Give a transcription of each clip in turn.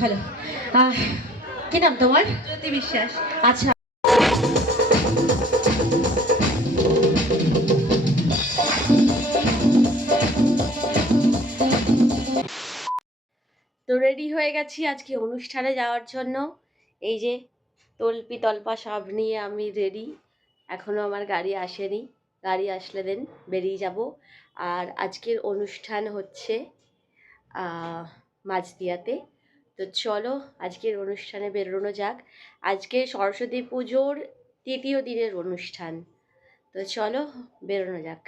Hello কি নাম তোমার? জ্যোতি বিশ্বাস আচ্ছা। তো রেডি হয়ে গেছি আজকে অনুষ্ঠানে যাওয়ার জন্য। এই যে তল্পি তল্পা সব নিয়ে আমি রেডি এখনও আমার গাড়ি আসেনি। গাড়ি আসলে দেন বেরিয়ে যাব। আর আজকের অনুষ্ঠান হচ্ছে মাঝদিয়াতে তো চলো আজকের অনুষ্ঠানে বেরোনো যাক। আজকে সরস্বতী পুজোর তৃতীয় দিনের অনুষ্ঠান। তো চলো বেরোনো যাক।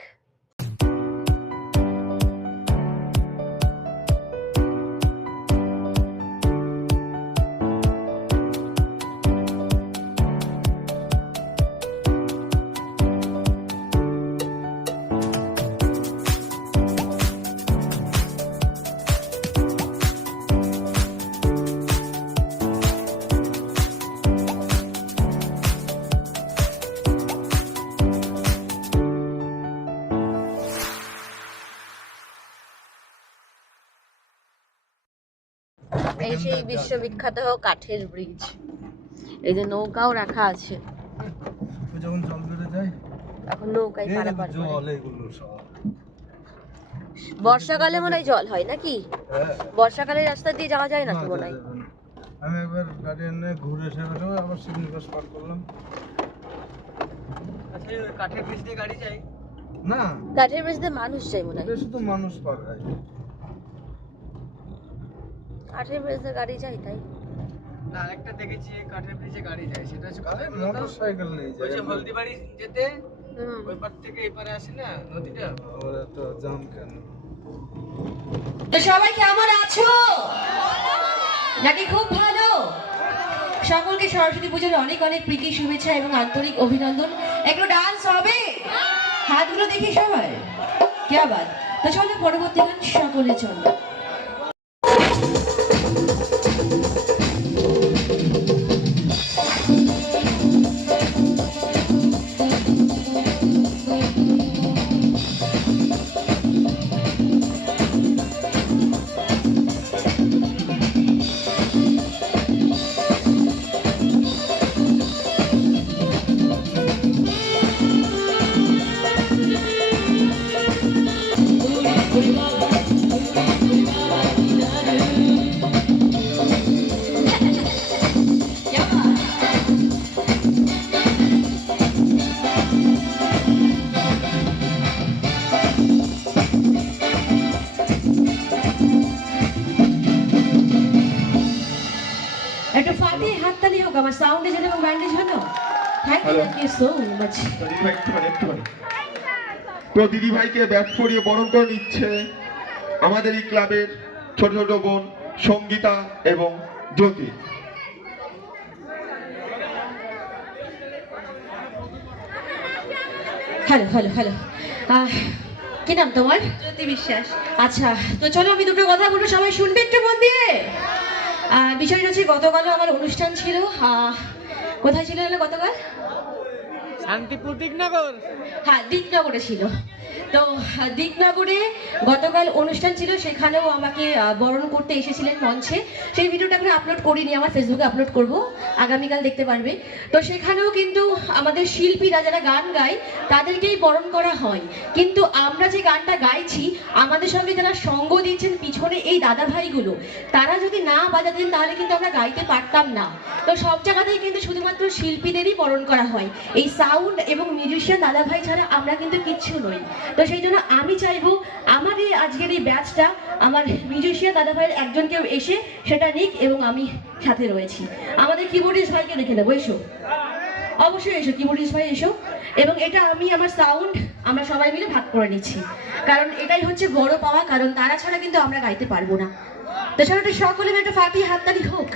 এই সেই বিশ্ববিখ্যাত কাঠের ব্রিজ এই যে নৌকাও রাখা আছে। যখন জল বেড়ে যায় এখন নৌকায় পারাপার জল এগুলো সব। বর্ষাকালে মনে হয় জল হয় নাকি? হ্যাঁ, বর্ষাকালে রাস্তা দিয়ে যাওয়া যায় না তো মনে হয়? আমি একবার গাড়ি এনে ঘুরে এসে গেলো আবার সিগনিবাস পার করলাম। কাঠের ব্রিজ দিয়ে গাড়ি যায়? না। কাঠের ব্রিজ দিয়ে মানুষ যায় মনে হয়। শুধু মানুষ পার হয়। কাঠের ব্রিজ গাড়ি যায় তাই। না আরেকটা দেখেছি কাঠের ব্রিজে গাড়ি যায় সেটা হচ্ছে কোথায় বলতো? মোটর সাইকেল নেই ওই যে হলদিবাড়ি যেতে ওই পার থেকে এপারে আসে না নদীটা? আবার এত জাম কেন? তো সবাই কেমন আছো? নাকি খুব ভালো? সকলকে সরস্বতী পুজোর অনেক অনেক প্রীতি শুভেচ্ছা এবং আন্তরিক অভিনন্দন। একটু ডান্স হবে? হাতগুলো দেখি সবাই। কে আবার? তো চলো পরবর্তী গান সকলের জন্য thank you thank you so much দিদিভাই একটুখানি একটুখানি ব্যাট পরিয়ে বরণ করে নিচ্ছে আমাদের এই ক্লাবের ছোট ছোট বোন সঙ্গীতা এবং জ্যোতি। হ্যালো হ্যালো হ্যালো কি নাম তোমার? জ্যোতি বিশ্বাস। আচ্ছা তো চলো আমি দুটো কথা বলব সবাই শুনবে একটু মন দিয়ে? আহ, বিষয়টা হচ্ছে গতকালও আমার অনুষ্ঠান ছিল। আহ, কোথায় ছিল গতকাল? শান্তিপুর দিকনগর। হ্যাঁ দিকনগরে ছিল। তো দিকনগরে গতকাল অনুষ্ঠান ছিল, সেখানেও আমাকে বরণ করতে এসেছিলেন মঞ্চে। সেই ভিডিওটা এখন আপলোড করিনি, আমার ফেসবুকে আপলোড করব, আগামীকাল দেখতে পারবে। তো সেখানেও কিন্তু আমাদের শিল্পীরা যারা গান গায়, তাদেরকেই বরণ করা হয়। কিন্তু আমরা যে গানটা গাইছি, আমাদের সঙ্গে যারা সঙ্গ দিয়েছেন পিছনে এই দাদা ভাইগুলো তারা যদি না বাজাতেন, তাহলে কিন্তু আমরা গাইতে পারতাম না। তো সব জায়গাতেই কিন্তু শুধুমাত্র শিল্পীদেরই বরণ করা হয়। এই সাউন্ড এবং মিউজিশিয়ান দাদা ভাই ছাড়া আমরা কিন্তু কিচ্ছু নই। তো সেই জন্য আমি চাইব আমার এই আজকের এই ব্যাচটা, আমার মিউজিশিয়ান দাদা ভাইয়ের একজন কেউ এসে সেটা নিক এবং আমি সাথে রয়েছি। আমাদের কিবোর্ডিস্ট ভাইকে দেখে নেব, এসো। অবশ্যই এসো কিবোর্ডিস্ট ভাই, এসো। এবং এটা আমি, আমার সাউন্ড আমরা সবাই মিলে ভাগ করে নিচ্ছি। কারণ এটাই হচ্ছে বড় পাওয়া, কারণ তারা ছাড়া কিন্তু আমরা গাইতে পারব না। তো সেটা সকলে একটা ফাটিয়ে হাততালি হোক।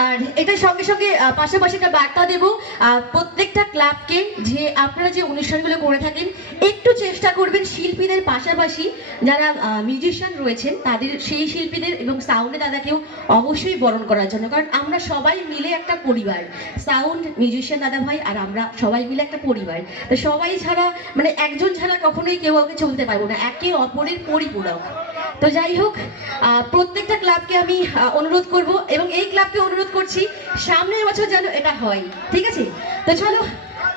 আর এটার সঙ্গে সঙ্গে পাশাপাশি একটা বার্তা দেব। প্রত্যেকটা ক্লাবকে যে আপনারা যে অনুষ্ঠানগুলো করে থাকেন, একটু চেষ্টা করবেন শিল্পীদের পাশাপাশি যারা মিউজিশিয়ান রয়েছেন, তাদের সেই শিল্পীদের এবং সাউন্ডে দাদাকেও অবশ্যই বরণ করার জন্য। কারণ আমরা সবাই মিলে একটা পরিবার। সাউন্ড মিউজিশিয়ান দাদা ভাই আর আমরা সবাই মিলে একটা পরিবার। তো সবাই ছাড়া মানে একজন ছাড়া কখনোই কেউ কাউকে চলতে পারব না। একে অপরের পরিপূরক। তো যাই হোক প্রত্যেকটা ক্লাবকে আমি অনুরোধ করব এবং এই ক্লাবকে অনুরোধ করছি, সামনের বছর যেন এটা হয়, ঠিক আছে? তো চলো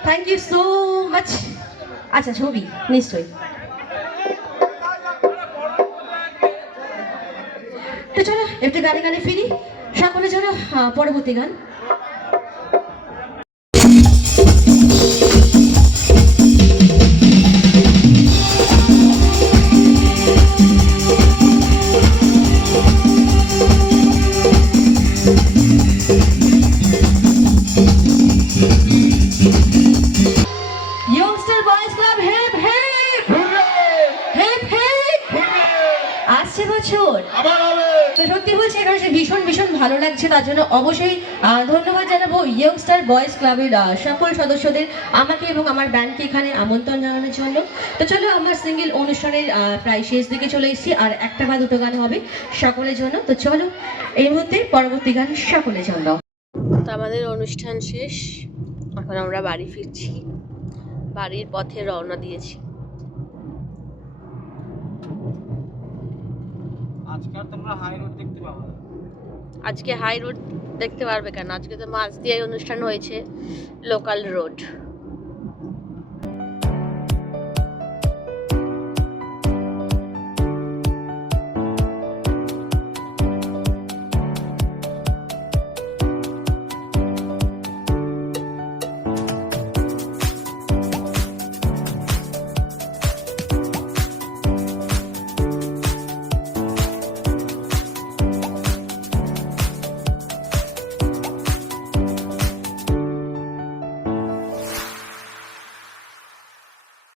থ্যাংক ইউ সো মাচ আচ্ছা ছবি, নিশ্চয়ই। তো চলো, একটু গানে গানে ফিরি। সকলে চলো পরবর্তী গান। ভীষণ ভালো লাগছে তার জন্য অবশ্যই ধন্যবাদ জানাব ইয়ংস্টার বয়েজ ক্লাবের সকল সদস্যদের আমাকে এবং আমার ব্যান্ডকে এখানে আমন্ত্রণ জানানোর জন্য। তো চলো আমার সিঙ্গেল অনুষ্ঠানের প্রায় শেষ দিকে চলে এসেছি আর একটা বা দুটো গান হবে সকলের জন্য। তো চলো এই মুহূর্তে পরবর্তী গান সকলের জন্য। তো আমাদের অনুষ্ঠান শেষ এখন আমরা বাড়ি ফিরছি। বাড়ির পথে রওনা দিয়েছি। আজকাল তোমরা হাই রোড দেখতে পাবো। আজকে হাই রোড দেখতে পারবে কেন? আজকে তো মাছ দিয়ে অনুষ্ঠান হয়েছে লোকাল রোড